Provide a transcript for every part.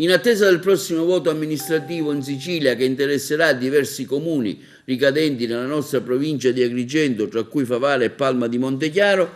In attesa del prossimo voto amministrativo in Sicilia, che interesserà diversi comuni ricadenti nella nostra provincia di Agrigento, tra cui Favara e Palma di Montechiaro,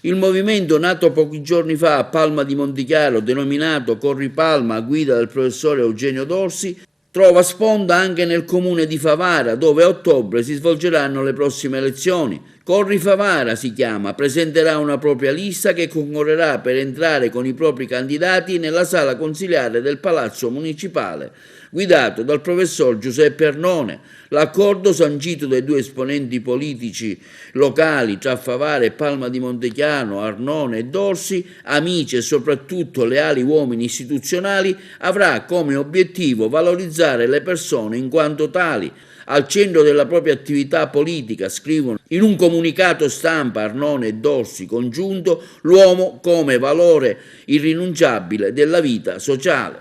il movimento nato pochi giorni fa a Palma di Montechiaro, denominato Corri Palma a guida del professore Eugenio Dorsi, trova sponda anche nel comune di Favara, dove a ottobre si svolgeranno le prossime elezioni. Corri Favara si chiama, presenterà una propria lista che concorrerà per entrare con i propri candidati nella sala consiliare del Palazzo Municipale, guidato dal professor Giuseppe Arnone. L'accordo sancito dai due esponenti politici locali tra Favara e Palma di Montechiaro, Arnone e Dorsi, amici e soprattutto leali uomini istituzionali, avrà come obiettivo valorizzare le persone in quanto tali. Al centro della propria attività politica, scrivono in un comunicato stampa Arnone e Dorsi congiunto, l'uomo come valore irrinunciabile della vita sociale.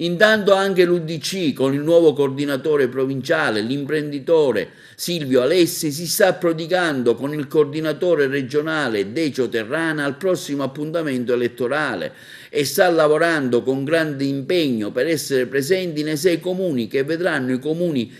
Intanto anche l'UDC, con il nuovo coordinatore provinciale, l'imprenditore Silvio Alessi, si sta prodigando con il coordinatore regionale Decio Terrana al prossimo appuntamento elettorale e sta lavorando con grande impegno per essere presenti nei 6 comuni che vedranno i comuni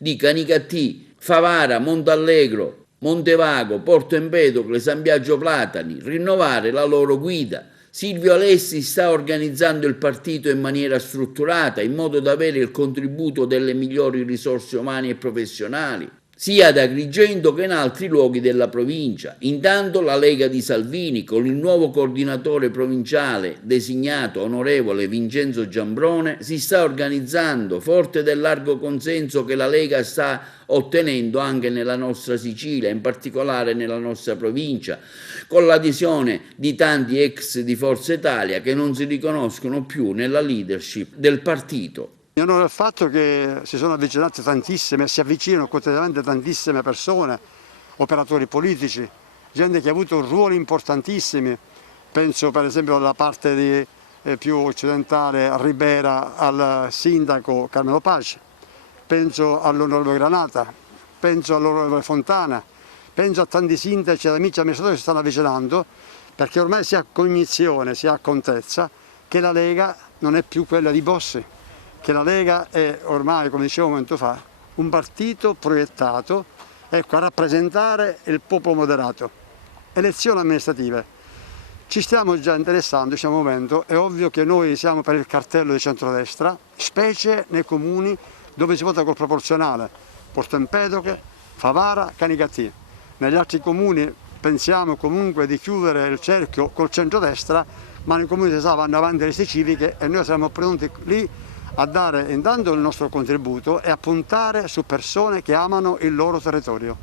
di Canicattì, Favara, Montallegro, Montevago, Porto Empedocle, San Biagio Platani rinnovare la loro guida. Silvio Alessi sta organizzando il partito in maniera strutturata, in modo da avere il contributo delle migliori risorse umane e professionali, sia ad Agrigento che in altri luoghi della provincia. Intanto la Lega di Salvini, con il nuovo coordinatore provinciale designato onorevole Vincenzo Giambrone, si sta organizzando, forte del largo consenso che la Lega sta ottenendo anche nella nostra Sicilia, in particolare nella nostra provincia, con l'adesione di tanti ex di Forza Italia che non si riconoscono più nella leadership del partito. Mi onora il fatto che si sono avvicinate tantissime, si avvicinano quotidianamente tantissime persone, operatori politici, gente che ha avuto ruoli importantissimi, penso per esempio alla parte più occidentale, a Ribera, al sindaco Carmelo Pace, penso all'onorevole Granata, penso all'onorevole Fontana, penso a tanti sindaci ed amici amministratori che si stanno avvicinando, perché ormai si ha cognizione, si ha contezza che la Lega non è più quella di Bossi, che la Lega è ormai, come dicevo un momento fa, un partito proiettato, ecco, a rappresentare il popolo moderato. Elezioni amministrative. Ci stiamo già interessando, in questo momento, è ovvio che noi siamo per il cartello di centrodestra, specie nei comuni dove si vota col proporzionale, Porto Empedocle, Favara, Canicattì. Negli altri comuni pensiamo comunque di chiudere il cerchio col centrodestra, ma nei comuni si sa vanno avanti le liste civiche e noi siamo pronti lì a dare intanto il nostro contributo e a puntare su persone che amano il loro territorio.